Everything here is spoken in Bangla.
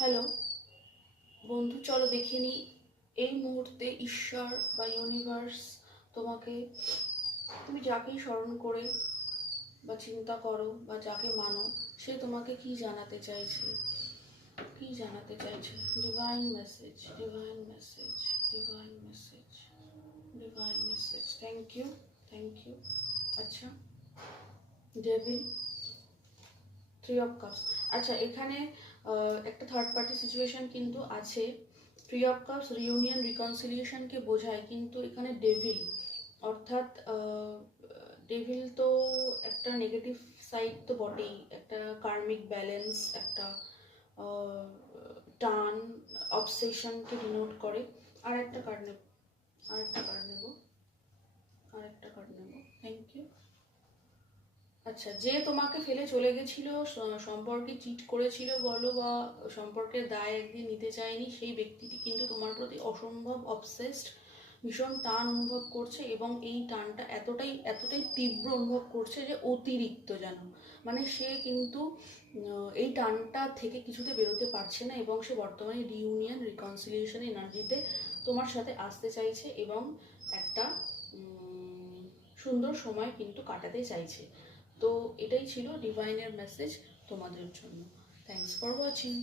হ্যালো বন্ধু, চলো দেখে নিই এই মুহূর্তে ঈশ্বর বা ইউনিভার্স তোমাকে, তুমি যাকেই স্মরণ করে বা চিন্তা করো বা যাকে মানো, সে তোমাকে কি জানাতে চাইছে, কি জানাতে চাইছে। Divine message, divine message, divine message, divine message. Thank you, thank you. আচ্ছা, ডেভিল, থ্রি অফ কাপস। আচ্ছা, এখানে একটা থার্ড পার্টি সিচুয়েশন কিন্তু আছে। থ্রি অফ কাপস রিউনিয়ন রিকনসিলিয়েশনকে বোঝায়, কিন্তু এখানে ডেভিল অর্থাৎ ডেভিল তো একটা নেগেটিভ সাইড তো বটেই, একটা কার্মিক ব্যালেন্স, একটা টান, অবসেশনকে ডিনোট করে। আর একটা কার্ড নেব, আর একটা কার্ড নেব, আর একটা কার্ড নেব। Thank you. আচ্ছা, যে তোমাকে ফেলে চলে গেছিল, সম্পর্কে চিট করেছিল বলো, বা সম্পর্কের দায় একদিন নিতে চায়নি, সেই ব্যক্তিটি কিন্তু তোমার প্রতি অসম্ভব অবসেসড, ভীষণ টান অনুভব করছে, এবং এই টানটা এতটাই এতটাই তীব্র অনুভব করছে যে অতিরিক্ত যেন, মানে সে কিন্তু এই টানটা থেকে কিছুতে বেরোতে পারছে না, এবং সে বর্তমানে রিউনিয়ন রিকনসিলিয়েশন এনার্জিতে তোমার সাথে আসতে চাইছে, এবং একটা সুন্দর সময় কিন্তু কাটাতে চাইছে। তো এটাই ছিল ডিভাইনের মেসেজ তোমাদের জন্য। Thanks for watching.